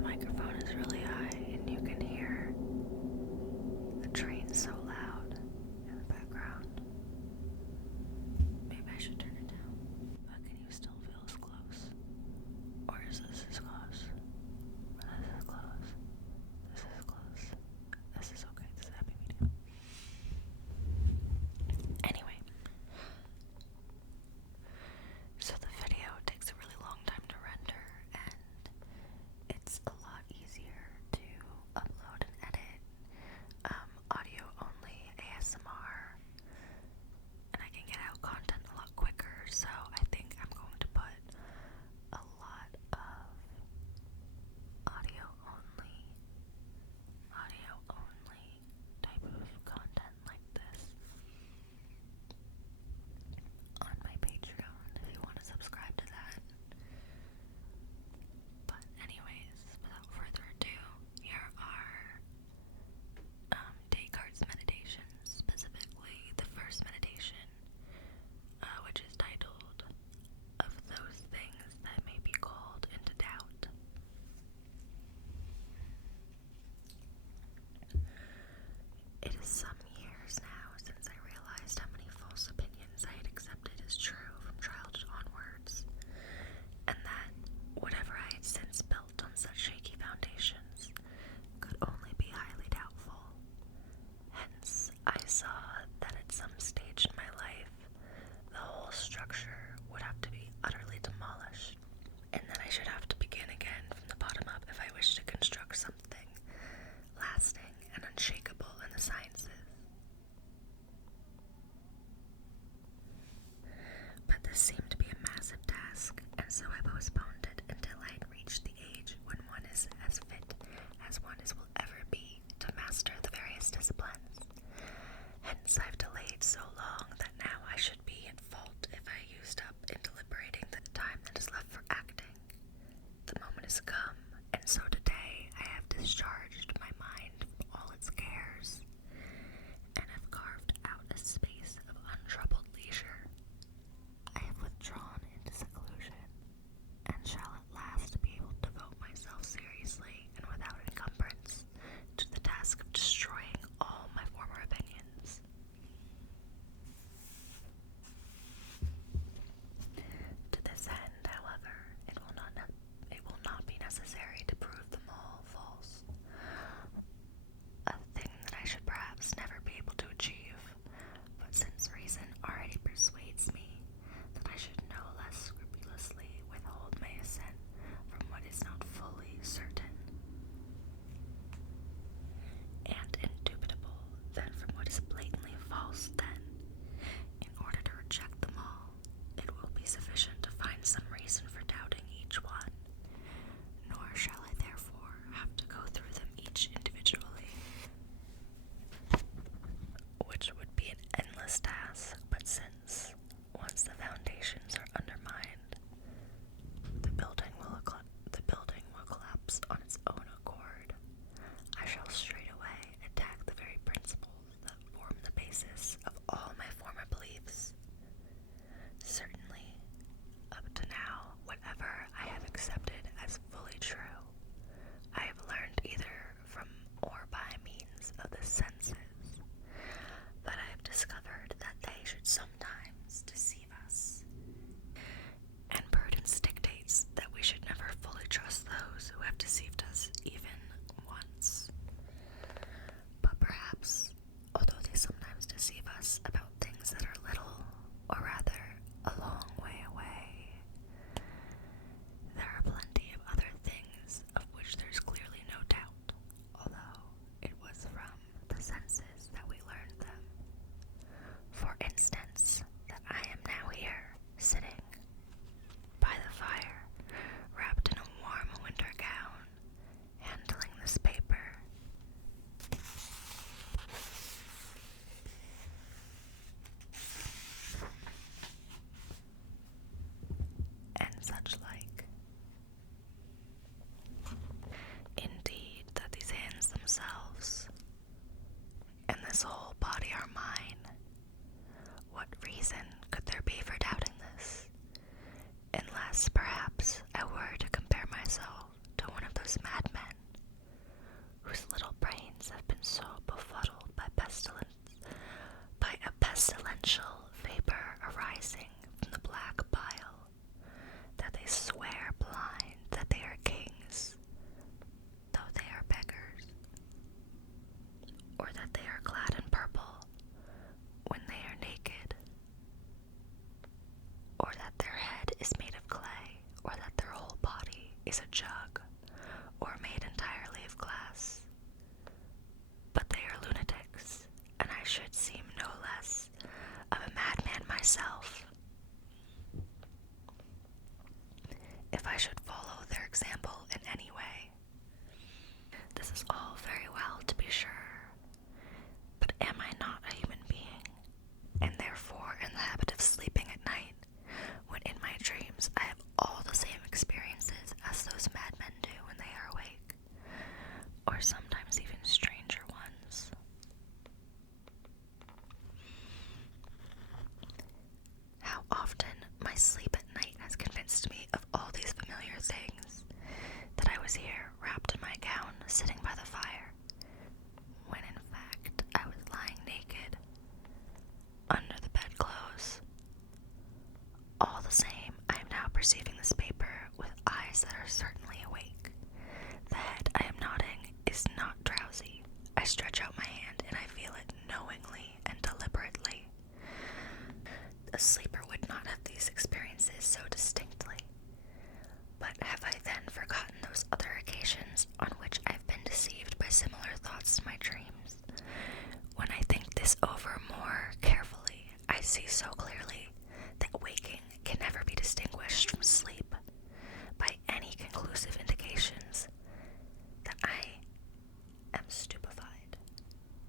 the microphone is really high and you can hear the train so loud in the background. Maybe I should turn it down. But can you still feel as close? Or is this as close? Or this is close? This is close. This is okay. This is happy medium. Anyway. So the video takes a really long time to render, and it's a lot easier to upload and edit audio only ASMR, and I can get out content a lot quicker. So I think I'm going to put a lot of audio only type of content like this on my Patreon if you want to subscribe to that. But anyways, without further ado, here are Descartes' meditations, specifically the first meditation, which is titled "Of Those Things That May Be Called Into Doubt." It is some years now since I realized how many false opinions I had accepted as true from childhood onwards, and that whatever I had since built on such shaky foundations could only be highly doubtful. Hence, I saw that at some stage in my life, the whole structure would have to be utterly demolished, and that I should have to begin again from the bottom up if I wished to construct something lasting and unshakable in the sciences. But this seemed to be a massive task, and so I postponed it until I had reached the age when one is as fit as one will ever be to master the various disciplines. Hence I've delayed so long that now I should be at fault if I used up in deliberating the time that is left for acting. The moment has come, and so today I have discharged my mind from all its cares, and have carved out a space of untroubled leisure. I have withdrawn into seclusion, and shall at last be able to devote myself seriously and without encumbrance to the task of destroying all my former opinions. To this end, however, it will not be necessary to prove them all false, a thing that I should perhaps never be able to achieve, but since reason already persuades me that I should no less scrupulously withhold my assent from what is not fully certain, and indubitable than from what is blatantly false, then, in order to reject them all, it will be sufficient to find some reason for doubting each one, nor shall I therefore have to go through them each individually, which would be an endless task. But since, once the foundations are undermined, the building will collapse on its own accord, I shall straightway attack the very principles that form the basis of all my former beliefs. Certainly, up to now, whatever I have accepted as fully true, I have learned either from or by means of the senses, but I have discovered that they should sometimes deceive us, and prudence dictates that we should never fully trust those who have deceived us even once. But perhaps, although they sometimes deceive us about things that are little, or rather a long way away, there are plenty of other things of which there's clearly no doubt, although it was from the senses that we learned them. For instance, that I am now here, sitting by the fire, wrapped in a warm winter gown, handling this paper. And such like. Indeed, that these hands themselves and this whole body are mine. What reason could there be for doubting this? Unless, perhaps, I were to compare myself to one of those madmen is a jug, or made entirely of glass. But they are lunatics, and I should seem no less of a madman myself if I should follow their example in any way. This is all very well, to be sure, but am I not a human being, and therefore in the habit of sleeping at night, when in my dreams I have all the same experiences as those madmen do when they are awake, or sometimes even stranger ones? How often my sleep at night has convinced me of all these familiar things, that I was here wrapped in my gown, sitting by the fire, when in fact I was lying naked, under the bedclothes. All the same, I am now perceiving this paper with eyes that are certainly awake. The head I am nodding is not drowsy. I stretch out my hand and I feel it knowingly and deliberately. A sleeper would not have these experiences so distinctly. But have I then forgotten those other occasions on which I have been deceived by similar thoughts in my dreams? When I think this over more carefully, I see so clearly that waking can never be distinguished from sleep by any conclusive indications, that I am stupefied,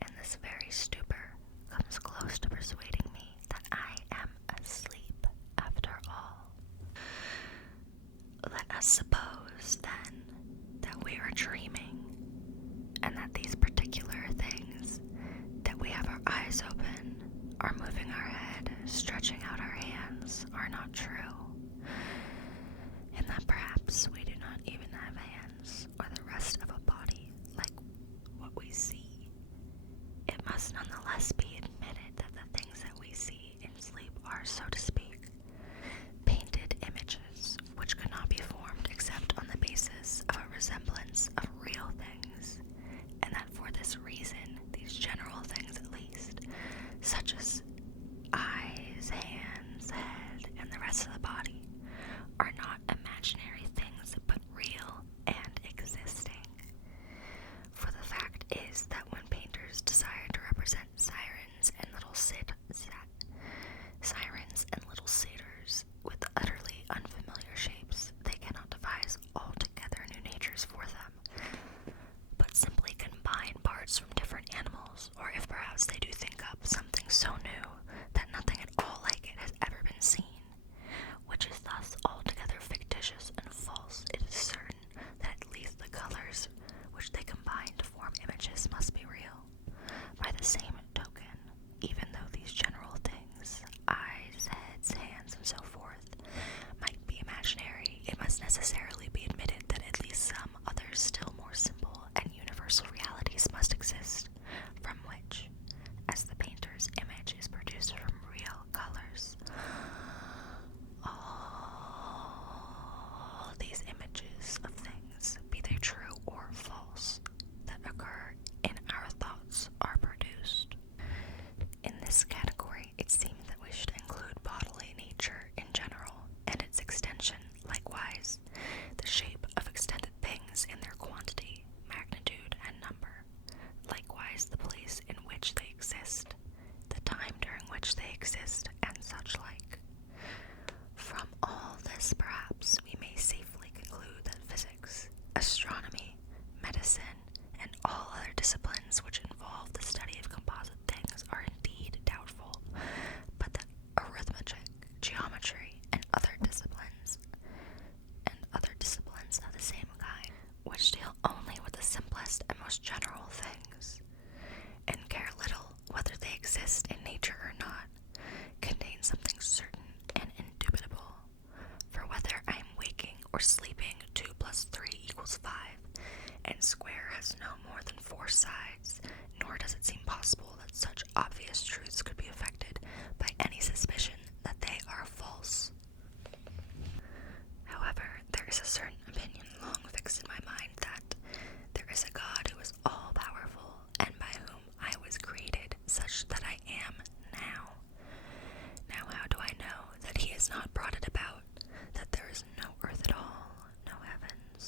and this very stupor comes close to persuading me that I am asleep after all. Let us suppose, then, that we are dreaming, and that these particular things, that we have our eyes open, are moving our head, stretching out our hands, are not true, and that perhaps we do not even have hands or the rest of a body like what we see. It must nonetheless be admitted that the things that we see in sleep are, so to speak, painted images which could not be formed except on the basis of a resemblance of real things, and that for this reason these general things at least, such as eyes, hands, head, and the rest of the body, are not imaginary things but real and existing. For the fact is that when painters desire to represent sirens and little satyrs with utterly unfamiliar shapes, they cannot devise altogether new natures for them, but simply combine parts from different animals, or if perhaps they do think up something so new that nothing at all like it has ever been seen, which is thus altogether fictitious and false. It is certain that at least the colors which they combine to form images must be real. By the same token, even though these general things, eyes, heads, hands, and so forth, might be imaginary, it must necessarily be admitted that at least some other still more simple and universal realities must exist, from which, as the painter's image is produced from real colors, all these images of things, be they true or false, that occur in our thoughts are produced. In this category, it seems that we should include bodily nature in general, and its extension likewise, the shape of extended things in their quantity, magnitude, and number, likewise the place in which they exist, the time during which they exist, and such like. From all this, perhaps, we may safely conclude that physics, astronomy, medicine, and all other disciplines which involve the study of composite things are indeed doubtful, but that arithmetic, geometry, and other disciplines of the same kind, which deal only with the simplest and most general things, and care little whether they exist in nature or not, contain something certain and indubitable. For whether I am waking or sleeping, 2 + 3 = 5, and square has no more than 4 sides, nor does it seem possible that such obvious truths could be affected by any suspicion that they are false. However, there is a certain opinion long fixed in my mind that there is a God who is all-powerful, and by whom I was created such that I am now. Now how do I know that he has not brought it about, that there is no earth at all, no heavens,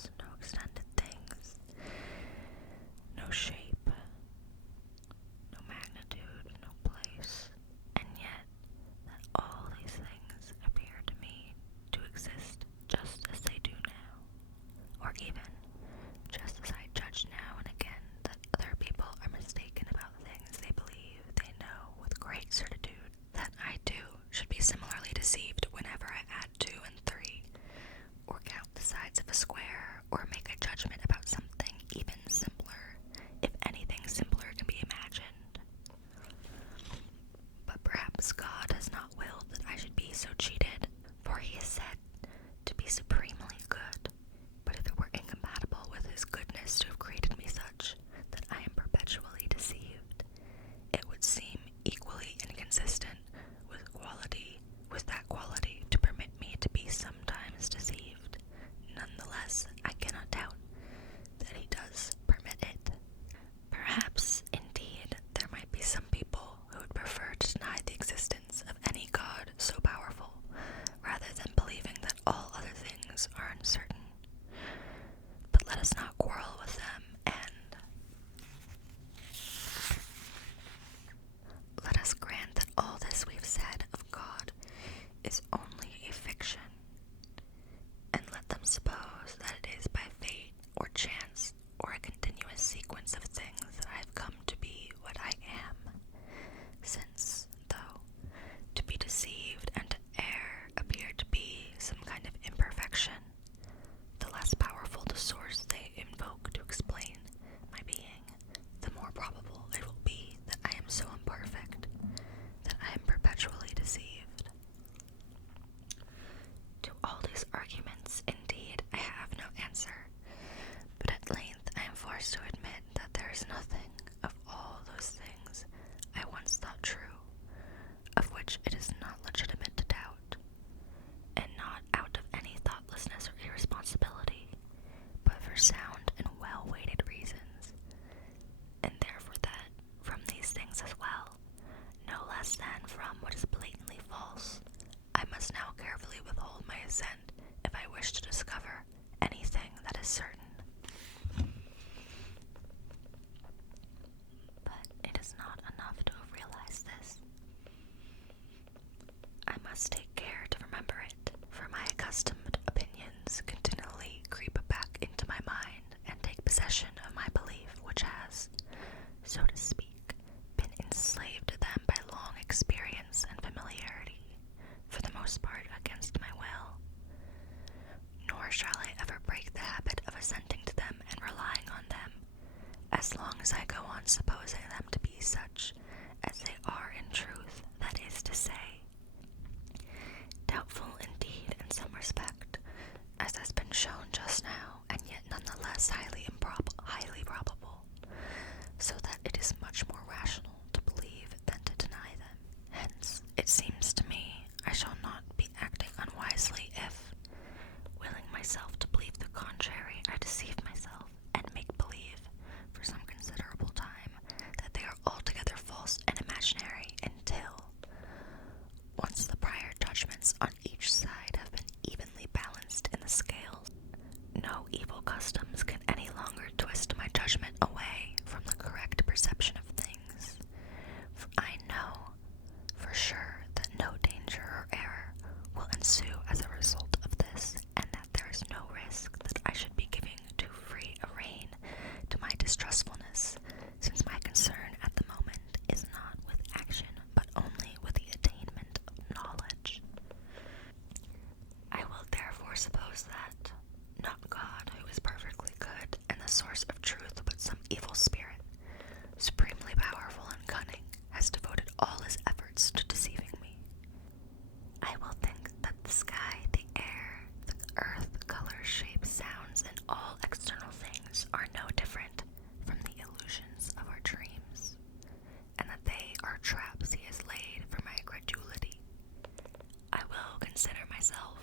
sides of a square or make a judgment about something even simpler, if anything simpler can be imagined. But perhaps God has not willed that I should be so cheated, for he is said to be supremely good. But if it were incompatible with his goodness to have created me such that I am perpetually deceived, it would seem equally inconsistent with that quality to permit me to be sometimes deceived. Nonetheless, I cannot doubt that he does permit it. Perhaps, indeed, there might be some people who would prefer to deny the existence of any God so powerful, rather than believing that all other things are uncertain. But let us not quarrel with them, and let us grant that all this we've said of God is only a fiction, and let them suppose that it is by fate or chance or a continuous sequence of things that I have come to be what I am, since, though to be deceived and to err appear to be some kind of imperfection, the less powerful the source they invoke to explain my being, the more probable it will be that I am so imperfect that I am perpetually deceived. To all these arguments, indeed, I have no answer, but at length I am forced to admit that there is nothing of all those things I once thought true, of which it is not legitimate to doubt, and not out of any thoughtlessness or irresponsibility, but for sound and well-weighted reasons, and therefore that, from these things as well, no less than from what is blatantly false, I must now carefully withhold my assent if I wish to discover anything that is certain. But it is not enough to have realized this. I must take care to remember it, for my accustomed opinions continually creep back into my mind and take possession of my belief, which has, so to speak, been enslaved to them by long experience and familiarity, for the most part against my will. Nor shall I ever break the habit of assenting to them and relying on them, as long as I go on supposing them to be such as they are in truth, that is to say, doubtful indeed in some respect, as has been shown just now, and yet nonetheless highly probable, so that it is much more rational to believe than to deny them. Hence, it seems to me I shall not be acting unwisely if, willing myself to believe the contrary, I deceive myself and make believe, for some considerable time, that they are altogether false and imaginary, until, once the prior judgments on each side have been evenly balanced in the scales, no evil customs can any longer twist my judgment away from the correct perception of things. For I know, for sure, that no danger or error will ensue as a result of this, and that there is no risk that I should be giving too free a rein to my distrustfulness, since my concern at the moment is not with action, but only with the attainment of knowledge. I will therefore suppose that, not God, who is perfectly good and the source of truth, but some evil spirit, supremely powerful and cunning, has devoted all his efforts to deceiving me. I will think that the sky, the air, the earth, colors, shapes, sounds, and all external things are no different from the illusions of our dreams, and that they are traps he has laid for my credulity. I will consider myself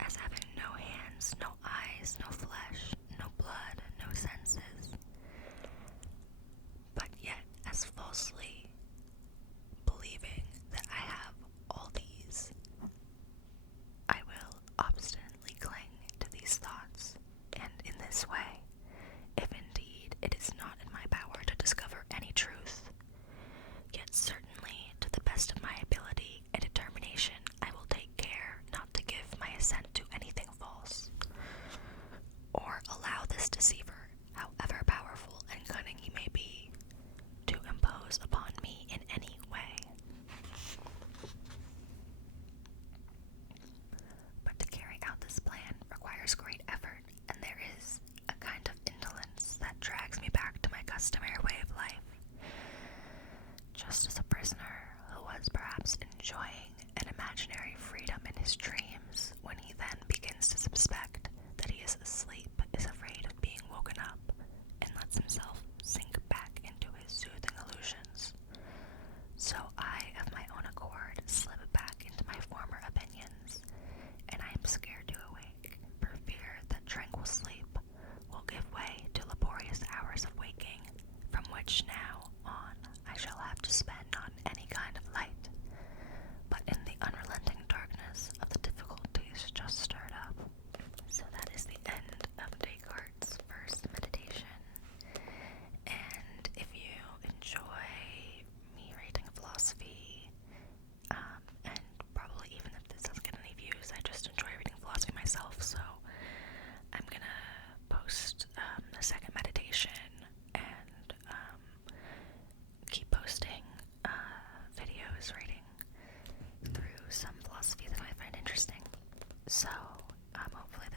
as having no hands, no eyes, no flesh, no blood, no senses, but yet as falsely believing that I have all these. I will obstinately cling to these thoughts, and in this way, if indeed it is not in my power to discover any truth, yet certainly, to the best of my ability and determination, I will take care not to give my assent to anything false.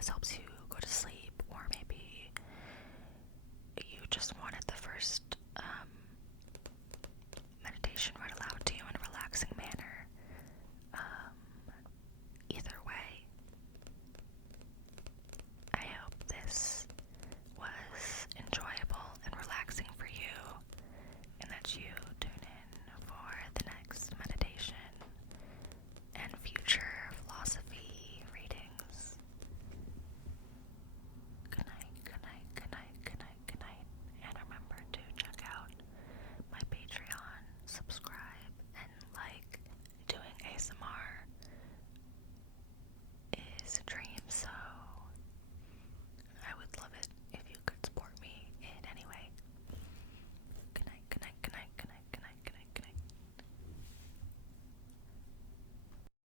This helps you